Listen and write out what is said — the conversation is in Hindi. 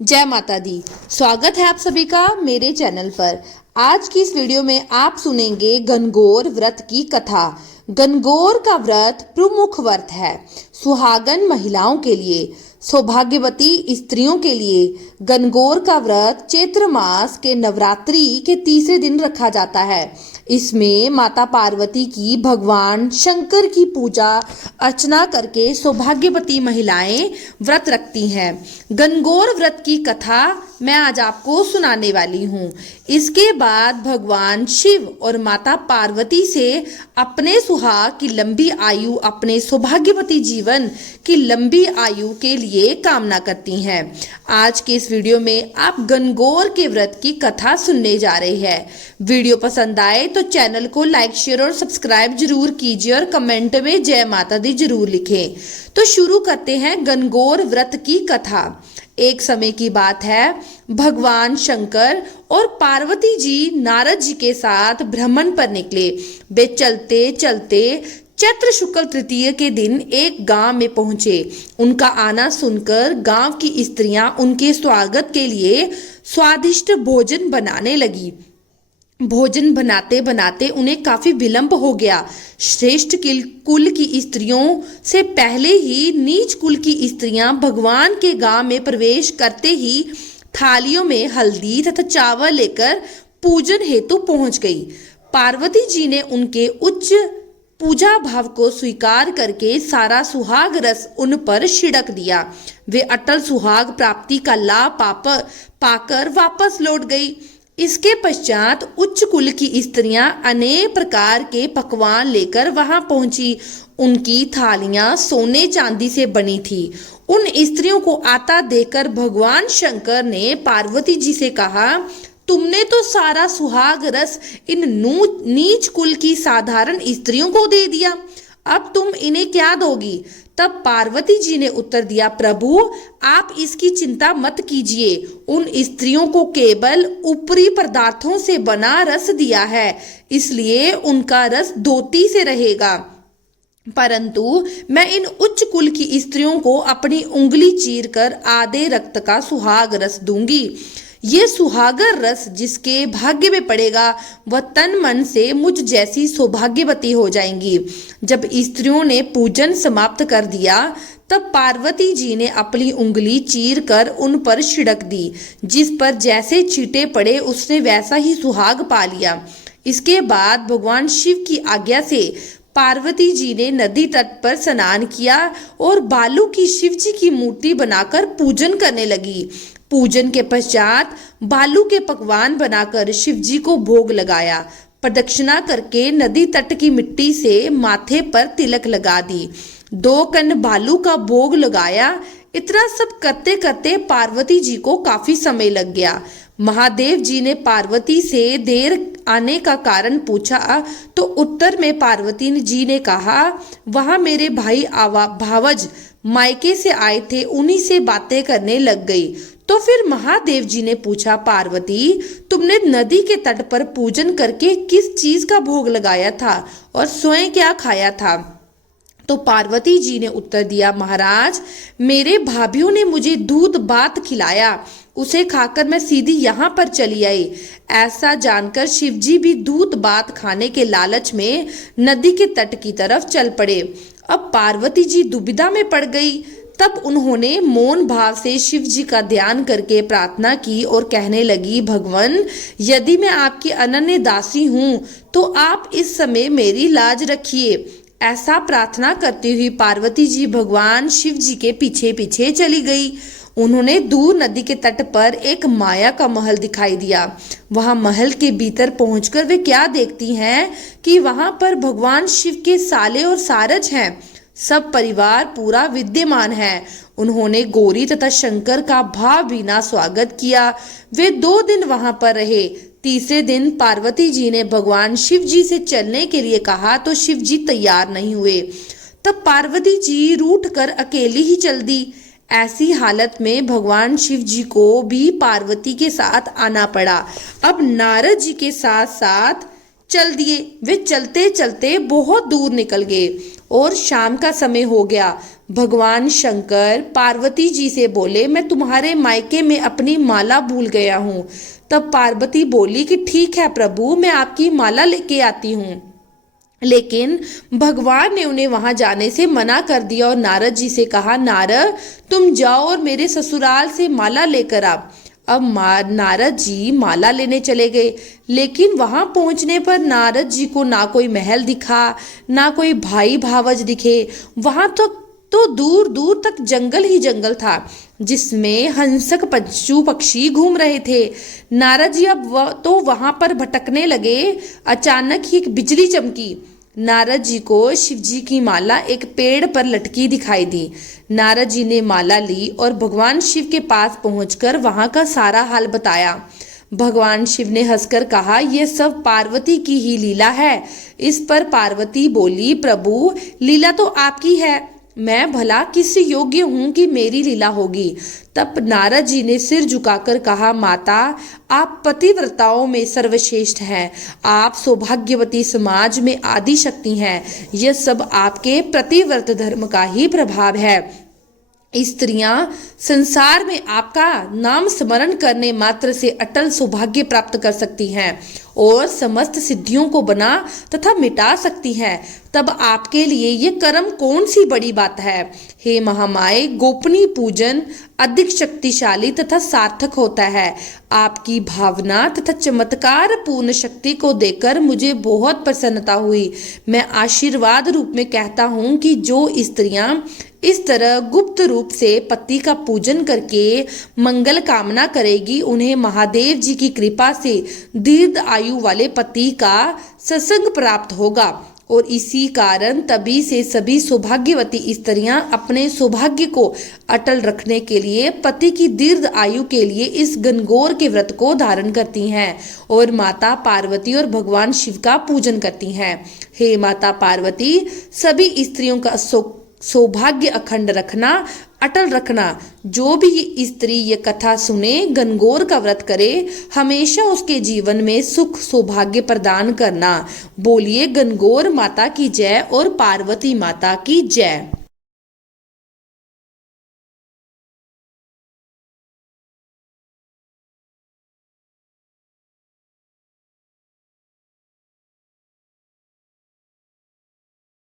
जय माता दी। स्वागत है आप सभी का मेरे चैनल पर। आज की इस वीडियो में आप सुनेंगे गणगौर व्रत की कथा। गणगौर का व्रत प्रमुख व्रत है सुहागन महिलाओं के लिए, सौभाग्यवती स्त्रियों के लिए। गणगौर का व्रत चैत्र मास के नवरात्रि के तीसरे दिन रखा जाता है। इसमें माता पार्वती की भगवान शंकर की पूजा अर्चना करके सौभाग्यवती महिलाएं व्रत रखती हैं। गणगौर व्रत की कथा मैं आज आपको सुनाने वाली हूँ। इसके बाद भगवान शिव और माता पार्वती से अपने सुहाग की लंबी आयु, अपने सौभाग्यवती जीवन की लंबी आयु के लिए कामना करती हैं। आज के इस वीडियो में आप गणगौर के व्रत की कथा सुनने जा रहे हैं। वीडियो पसंद आए तो चैनल को लाइक, शेयर और सब्सक्राइब जरूर कीजिए और कमेंट में जय माता दी जरूर लिखें। तो शुरू करते हैं गणगौर व्रत की कथा। एक समय की बात है, भगवान शंकर और पार्वती जी नारद जी के साथ भ्रमण पर निकले। वे चलते चलते चैत्र शुक्ल तृतीय के दिन एक गांव में पहुंचे। उनका आना सुनकर गांव की स्त्रियां उनके स्वागत के लिए स्वादिष्ट भोजन बनाने लगी। भोजन बनाते बनाते उन्हें काफी विलंब हो गया। श्रेष्ठ कुल की स्त्रियों से पहले ही नीच कुल की स्त्रियां भगवान के गांव में प्रवेश करते ही थालियों में हल्दी तथा चावल लेकर पूजन हेतु पहुंच गई। पार्वती जी ने उनके उच्च पूजा भाव को स्वीकार करके सारा सुहाग रस उन पर छिड़क दिया। वे अटल सुहाग प्राप्ति का लाभ पाकर वापस लौट गई। इसके पश्चात उच्च कुल की स्त्रियां अनेक प्रकार के पकवान लेकर वहां पहुंची। उनकी थालियां सोने चांदी से बनी थी। उन स्त्रियों को आता देखकर भगवान शंकर ने पार्वती जी से कहा, तुमने तो सारा सुहाग रस इन नीच कुल की साधारण स्त्रियों को दे दिया, अब तुम इन्हें क्या दोगी? तब पार्वती जी ने उत्तर दिया, प्रभु आप इसकी चिंता मत कीजिए। उन स्त्रियों को केवल ऊपरी पदार्थों से बना रस दिया है, इसलिए उनका रस धोती से रहेगा, परंतु मैं इन उच्च कुल की स्त्रियों को अपनी उंगली चीरकर आधे रक्त का सुहाग रस दूंगी। ये सुहागर रस जिसके भाग्य में पड़ेगा वह तन मन से मुझ जैसी सौभाग्यवती हो जाएंगी। जब स्त्रियों ने पूजन समाप्त कर दिया तब पार्वती जी ने अपनी उंगली चीर कर उन पर छिड़क दी। जिस पर जैसे छींटे पड़े उसने वैसा ही सुहाग पा लिया। इसके बाद भगवान शिव की आज्ञा से पार्वती जी ने नदी तट पर स्नान किया और बालू की शिव जी की मूर्ति बनाकर पूजन करने लगी। पूजन के पश्चात बालू के पकवान बनाकर शिव जी को भोग लगाया। प्रदक्षिणा करके नदी तट की मिट्टी से माथे पर तिलक लगा दी। 2 कण बालू का भोग लगाया। इतना सब करते करते पार्वती जी को काफी समय लग गया। महादेव जी ने पार्वती से देर आने का कारण पूछा तो उत्तर में पार्वती जी ने कहा, वहां मेरे भाई भावज मायके से आए थे, उन्हीं से बातें करने लग गई। तो फिर महादेव जी ने पूछा, पार्वती तुमने नदी के तट पर पूजन करके किस चीज का भोग लगाया था और स्वयं क्या खाया था? तो पार्वती जी ने उत्तर दिया, महाराज मेरे भाभीियों ने मुझे दूध भात खिलाया, उसे खाकर मैं सीधी यहाँ पर चली आई। ऐसा जानकर शिव जी भी दूध भात खाने के लालच में नदी के तट की तरफ चल पड़े। अब पार्वती जी दुविधा में पड़ गई। तब उन्होंने मौन भाव से शिव जी का ध्यान करके प्रार्थना की और कहने लगी, भगवान यदि मैं आपकी अनन्य दासी हूँ तो आप इस समय मेरी लाज रखिए। ऐसा प्रार्थना करती हुई पार्वती जी भगवान शिव जी के पीछे पीछे चली गई। उन्होंने दूर नदी के तट पर एक माया का महल दिखाई दिया। वहां महल के भीतर पहुंचकर वे क्या देखती हैं कि वहां पर भगवान शिव के साले और सारज हैं। सब परिवार पूरा विद्यमान है। उन्होंने गौरी तथा शंकर का भावभीना स्वागत किया। वे 2 दिन वहां पर रहे। तीसरे दिन पार्वती जी ने भगवान शिव जी से चलने के लिए कहा तो शिव जी तैयार नहीं हुए। तब पार्वती जी रूठ कर अकेली ही चल दी। ऐसी हालत में भगवान शिव जी को भी पार्वती के साथ आना पड़ा। अब नारद जी के साथ साथ चल दिए। वे चलते चलते बहुत दूर निकल गए और शाम का समय हो गया। भगवान शंकर पार्वती जी से बोले, मैं तुम्हारे मायके में अपनी माला भूल गया हूँ। तब पार्वती बोली कि ठीक है प्रभु, मैं आपकी माला लेके आती हूँ। लेकिन भगवान ने उन्हें वहां जाने से मना कर दिया और नारद जी से कहा, नारद तुम जाओ और मेरे ससुराल से माला लेकर आओ। अब नारद जी माला लेने चले गए, लेकिन वहां पहुंचने पर नारद जी को ना कोई महल दिखा, ना कोई भाई भावज दिखे। वहां तो दूर दूर तक जंगल ही जंगल था, जिसमें हंसक पशु पक्षी घूम रहे थे। नारद जी अब तो वहां पर भटकने लगे। अचानक ही एक बिजली चमकी। नारद जी को शिव जी की माला एक पेड़ पर लटकी दिखाई दी। नारद जी ने माला ली और भगवान शिव के पास पहुंचकर वहां का सारा हाल बताया। भगवान शिव ने हंसकर कहा, यह सब पार्वती की ही लीला है। इस पर पार्वती बोली, प्रभु लीला तो आपकी है, मैं भला किस योग्य हूं कि मेरी लीला होगी। तब नारद जी ने सिर झुकाकर कहा, माता आप पतिव्रताओं में सर्वश्रेष्ठ हैं, आप सौभाग्यवती समाज में आदि शक्ति हैं। यह सब आपके प्रतिव्रत धर्म का ही प्रभाव है। स्त्रियां संसार में आपका नाम स्मरण करने मात्र से अटल सौभाग्य प्राप्त कर सकती हैं और समस्त सिद्धियों को बना तथा मिटा सकती हैं। तब आपके लिए ये कर्म कौन सी बड़ी बात है। हे महामाये, गोपनीय पूजन अधिक शक्तिशाली तथा सार्थक होता है। आपकी भावना तथा चमत्कार पूर्ण शक्ति को देखकर मुझे बहुत प्रसन्नता हुई। मैं आशीर्वाद रूप में कहता हूँ कि जो स्त्रियां इस तरह गुप्त रूप से पति का पूजन करके मंगल कामना करेगी, उन्हें महादेव जी की कृपा से दीर्घ आयु वाले पति का सत्संग प्राप्त होगा। और इसी कारण तभी से सभी सौभाग्यवती स्त्रियां अपने सौभाग्य को अटल रखने के लिए पति की दीर्घ आयु के लिए इस गणगौर के व्रत को धारण करती हैं और माता पार्वती और भगवान शिव का पूजन करती हैं। हे माता पार्वती, सभी स्त्रियों का सौभाग्य अखंड रखना, अटल रखना। जो भी स्त्री ये कथा सुने, गणगौर का व्रत करे, हमेशा उसके जीवन में सुख सौभाग्य प्रदान करना। बोलिए गणगौर माता की जय और पार्वती माता की जय।